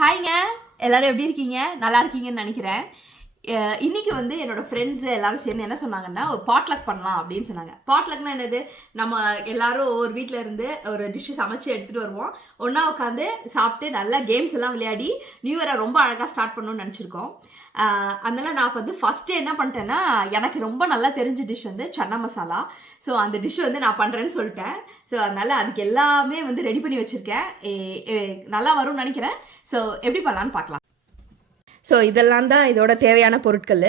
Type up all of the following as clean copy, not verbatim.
ஹாய்ங்க. எல்லாரும் எப்படி இருக்கீங்க? நல்லா இருக்கீங்கன்னு நினைக்கிறேன். இன்னைக்கு வந்து என்னோட ஃப்ரெண்ட்ஸ் எல்லாரும் சேர்ந்து என்ன சொன்னாங்கன்னா, ஒரு பாட்லக் பண்ணலாம் அப்படின்னு சொன்னாங்க. பாட்லக்னா என்னது? நம்ம எல்லாரும் ஒவ்வொரு வீட்ல இருந்து ஒரு டிஷ் சமைச்சு எடுத்துட்டு வருவோம். ஒண்ணா உட்காந்து சாப்பிட்டு நல்லா கேம்ஸ் எல்லாம் விளையாடி நியூ இயரை ரொம்ப அழகா ஸ்டார்ட் பண்ணணும்னு நினச்சிருக்கோம். அதனால நான் வந்து ஃபர்ஸ்ட் என்ன பண்ணிட்டேன்னா, எனக்கு ரொம்ப நல்லா தெரிஞ்ச டிஷ் வந்து சன்னா மசாலா. ஸோ அந்த டிஷ் வந்து நான் பண்ணுறேன்னு சொல்லிட்டேன். ஸோ அதனால அதுக்கு எல்லாமே வந்து ரெடி பண்ணி வச்சிருக்கேன். நல்லா வரும்னு நினைக்கிறேன். ஸோ எப்படி பண்ணலான்னு பார்க்கலாம். ஸோ இதெல்லாம் தான் இதோட தேவையான பொருட்கள்.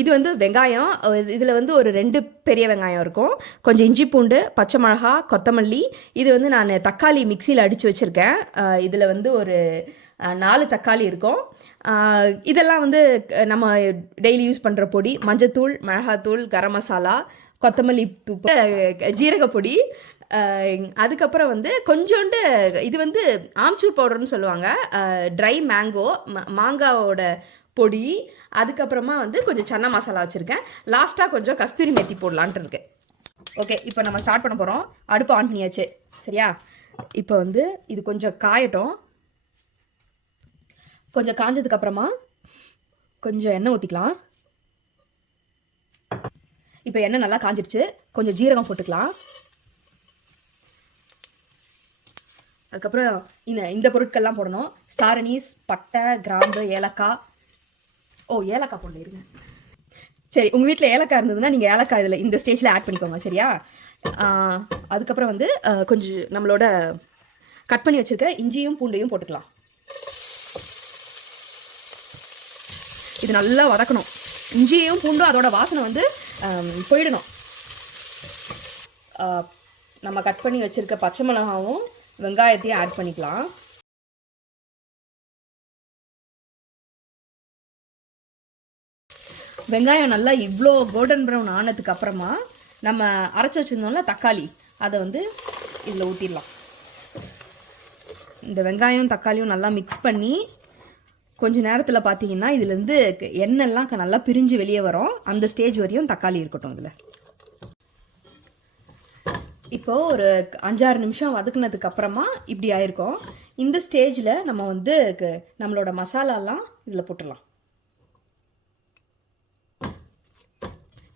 இது வந்து வெங்காயம். இதில் வந்து ஒரு 2 பெரிய வெங்காயம் இருக்கும். கொஞ்சம் இஞ்சி பூண்டு, பச்சை மிளகா, கொத்தமல்லி. இது வந்து நான் தக்காளி மிக்சியில் அடித்து வச்சுருக்கேன். இதில் வந்து ஒரு 4 தக்காளி இருக்கும். இதெல்லாம் வந்து நம்ம டெய்லி யூஸ் பண்ணுற பொடி. மஞ்சத்தூள், மிளகாத்தூள், கரம் மசாலா, கொத்தமல்லி தூள், ஜீரகப்பொடி. அதுக்கப்புறம் வந்து கொஞ்சோண்டு இது வந்து ஆம்ச்சூர் பவுடர்னு சொல்லுவாங்க. ட்ரை மேங்கோ, மாங்காவோட பொடி. அதுக்கப்புறமா வந்து கொஞ்சம் சன்னா மசாலா வச்சுருக்கேன். லாஸ்ட்டாக கொஞ்சம் கஸ்தூரி மெத்தி போடலான்ட்டு இருக்கு. ஓகே, இப்போ நம்ம ஸ்டார்ட் பண்ண போகிறோம். அடுப்பு ஆன் பண்ணியாச்சு, சரியா? இப்போ வந்து இது கொஞ்சம் காயட்டும். கொஞ்சம் காஞ்சதுக்கப்புறமா கொஞ்சம் எண்ணெய் ஊற்றிக்கலாம். இப்போ எண்ணெய் நல்லா காஞ்சிடுச்சு. கொஞ்சம் ஜீரகம் போட்டுக்கலாம். அதுக்கப்புறம் இந்த பொருட்கள்லாம் போடணும். ஸ்டார் அனீஸ், பட்டை, கிராம்பு, ஏலக்காய். ஏலக்காய் போடல, இருங்க. சரி, உங்கள் வீட்டில் ஏலக்காய் இருந்ததுன்னா நீங்கள் ஏலக்காய் இதில் இந்த ஸ்டேஜில் ஆட் பண்ணிக்கோங்க, சரியா? அதுக்கப்புறம் வந்து கொஞ்சம் நம்மளோட கட் பண்ணி வச்சுருக்க இஞ்சியும் பூண்டையும் போட்டுக்கலாம். இது நல்லா வதக்கணும். இஞ்சியும் பூண்டும் அதோட வாசனை வந்து போயிடணும். நம்ம கட் பண்ணி வச்சுருக்க பச்சை மிளகாவும் வெங்காயத்தையும் ஆட் பண்ணிக்கலாம். வெங்காயம் நல்லா இவ்வளோ கோல்டன் ப்ரௌன் ஆனதுக்கு அப்புறமா நம்ம அரைச்சி வச்சுருந்தோம்ல தக்காளி, அதை வந்து இதில் ஊற்றிடலாம். இந்த வெங்காயம் தக்காளியும் நல்லா மிக்ஸ் பண்ணி கொஞ்ச நேரத்தில் பார்த்தீங்கன்னா இதுலேருந்து எண்ணெய்லாம் நல்லா பிரிஞ்சு வெளியே வரும். அந்த ஸ்டேஜ் வரையும் தக்காளி இருக்கட்டும். இதில் இப்போது ஒரு 5-6 நிமிஷம் வதக்குனதுக்கு அப்புறமா இப்படி ஆயிருக்கும். இந்த ஸ்டேஜில் நம்ம வந்து நம்மளோட மசாலாலாம் இதில் போட்டுடலாம்.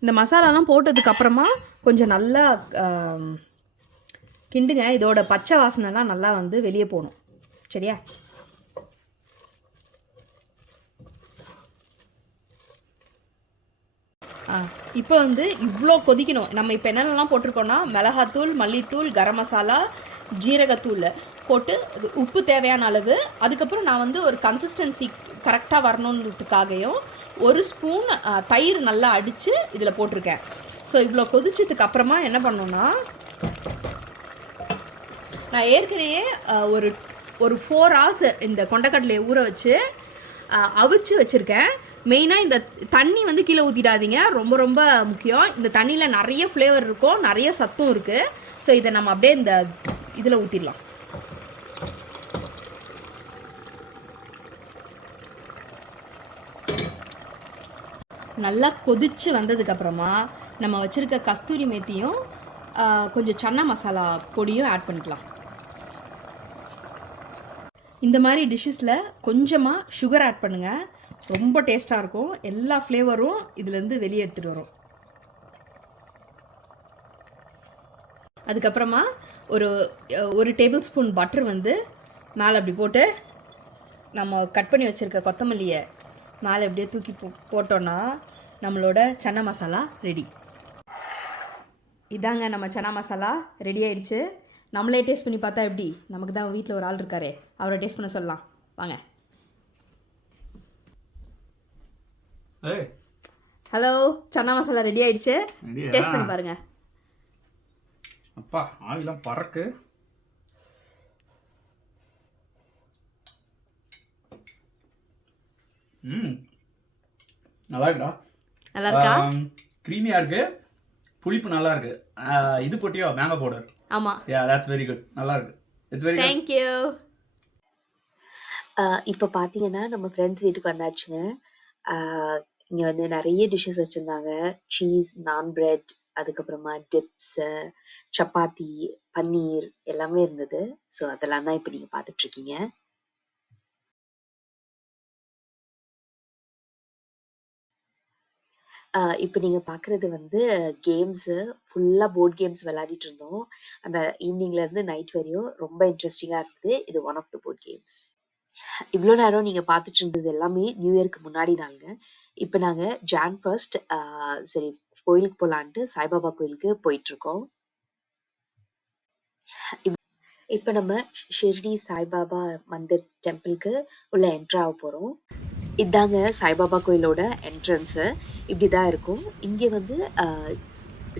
இந்த மசாலாலாம் போட்டதுக்கு அப்புறமா கொஞ்சம் நல்லா கிண்டுங்க. இதோட பச்சை வாசனைலாம் நல்லா வந்து வெளியே போகணும், சரியா? இப்போ வந்து இவ்வளோ கொதிக்கணும். நம்ம இப்போ என்னென்னலாம் போட்டிருக்கோன்னா மிளகாத்தூள், மல்லித்தூள், கரம் மசாலா, ஜீரகத்தூள் போட்டு உப்பு தேவையான அளவு. அதுக்கப்புறம் நான் வந்து ஒரு கன்சிஸ்டன்சி கரெக்டாக வரணுன்றதுக்காகவும் 1 ஸ்பூன் தயிர் நல்லா அடித்து இதில் போட்டிருக்கேன். ஸோ இவ்வளோ கொதிச்சதுக்கு அப்புறமா என்ன பண்ணோன்னா, நான் ஏற்கனவே ஒரு 4 hours இந்த கொண்டக்கடலையை ஊற வச்சு அவிச்சு வச்சுருக்கேன். மெயினாக இந்த தண்ணி வந்து கீழே ஊற்றிடாதீங்க, ரொம்ப ரொம்ப முக்கியம். இந்த தண்ணியில் நிறைய ஃப்ளேவர் இருக்கும், நிறைய சத்தும் இருக்குது. ஸோ இதை நம்ம அப்படியே இந்த இதில் ஊற்றிடலாம். நல்லா கொதிச்சு வந்ததுக்கப்புறமா நம்ம வச்சுருக்க கஸ்தூரி மேத்தியும் கொஞ்சம் சன்னா மசாலா பொடியும் ஆட் பண்ணிக்கலாம். இந்த மாதிரி டிஷ்ஷஸில் கொஞ்சமாக சுகர் ஆட் பண்ணுங்கள், ரொம்ப டேஸ்ட்டாக இருக்கும். எல்லா ஃப்ளேவரும் இதுலேருந்து வெளியே எடுத்துகிட்டு வரும். அதுக்கப்புறமா ஒரு டேபிள் ஸ்பூன் பட்டர் வந்து மேலே அப்படி போட்டு நம்ம கட் பண்ணி வச்சுருக்க கொத்தமல்லியை மேலே அப்படியே தூக்கி போட்டோன்னா நம்மளோட சன்னா மசாலா ரெடி. இதாங்க நம்ம சன்னா மசாலா ரெடி ஆயிடுச்சு. நம்மளே டேஸ்ட் பண்ணி பார்த்தா எப்படி? நமக்கு தான் வீட்டில் ஒரு ஆள் இருக்காரே, அவரை டேஸ்ட் பண்ண சொல்லலாம், வாங்க. ஹலோ, சன்னா மசாலா ரெடி ஆயிடுச்சு. டேஸ்ட் பண்ணி பாருங்க. அப்பா, ஆவிலாம் பறக்கு. நல்லா இருக்குடா. நல்லா இருக்கா? க்ரீமியா இருக்கு, புளிப்பு நல்லா இருக்கு. இது போட்டியோ மேங்கோ பவுடர்? ஆமா. யா, தட்ஸ் வெரி குட். நல்லா இருக்கு. It's very good. Thank you. இப்போ பார்த்தீங்கன்னா நம்ம ஃப்ரெண்ட்ஸ் வீட்டுக்கு வந்தாச்சுங்க. இங்கே வந்து நிறைய டிஷ்ஷஸ் வச்சுருந்தாங்க. சீஸ், நான் பிரெட், அதுக்கப்புறமா டிப்ஸு, சப்பாத்தி, பன்னீர் எல்லாமே இருந்தது. ஸோ அதெல்லாம் தான் இப்போ நீங்கள் பார்த்துட்ருக்கீங்க. இப்போ நீங்க பார்க்குறது வந்து கேம்ஸு. ஃபுல்லா போர்ட் கேம்ஸ் விளையாடிட்டு இருந்தோம். அந்த ஈவினிங்லேருந்து நைட் வரையும் ரொம்ப இன்ட்ரெஸ்டிங்கா இருந்தது. இது one of the board games. இவ்ளோ நேரம் நீங்க பார்த்துட்டு இருந்தது எல்லாமே நியூ இயர்க்கு முன்னாடி நாளுங்க. இப்ப நாங்க ஜான் 1 சரி கோயிலுக்கு போலான்ட்டு சாய்பாபா கோயிலுக்கு போயிட்டுருக்கோம். இப்ப நம்ம ஷிர்டி சாய்பாபா மந்திர் டெம்பிள்க்கு உள்ள என்டர் ஆக போறோம். இதாங்க சாய்பாபா கோயிலோட என்ட்ரன்ஸு. இப்படிதான் இருக்கும். இங்க வந்து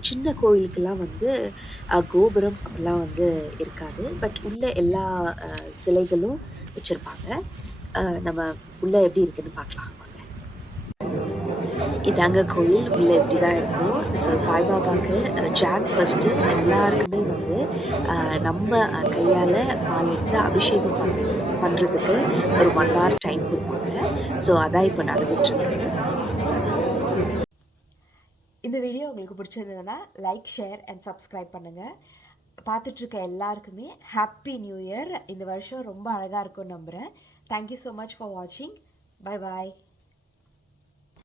சின்ன கோயிலுக்கெல்லாம் வந்து கோபுரம் அப்படிலாம் வந்து இருக்காது. பட் உள்ள எல்லா சிலைகளும் வச்சிருப்பாங்க. நம்ம உள்ள எப்படி இருக்குன்னு பார்க்கலாம் வாங்க. இதாங்க கோயில். உள்ள இப்படிதான் இருக்கும். ஸோ சாய்பாபாக்கு ஜான் 1 எல்லாருக்குமே வந்து நம்ம கையால பால் எடுத்து அபிஷேகம் பண்றதுக்கு ஒரு 1 hour டைம் கொடுப்பாங்க. ஸோ அதான் இப்போ நடந்துட்டு இருக்கு. இந்த வீடியோ உங்களுக்கு பிடிச்சிருந்ததுன்னா லைக், ஷேர் அண்ட் சப்ஸ்கிரைப் பண்ணுங்கள். பார்த்துட்ருக்க எல்லாருக்குமே ஹாப்பி நியூ இயர். இந்த வருஷம் ரொம்ப அழகாக இருக்கும்னு நம்புகிறேன். தேங்க்யூ ஸோ மச் ஃபார் வாட்சிங். Bye bye.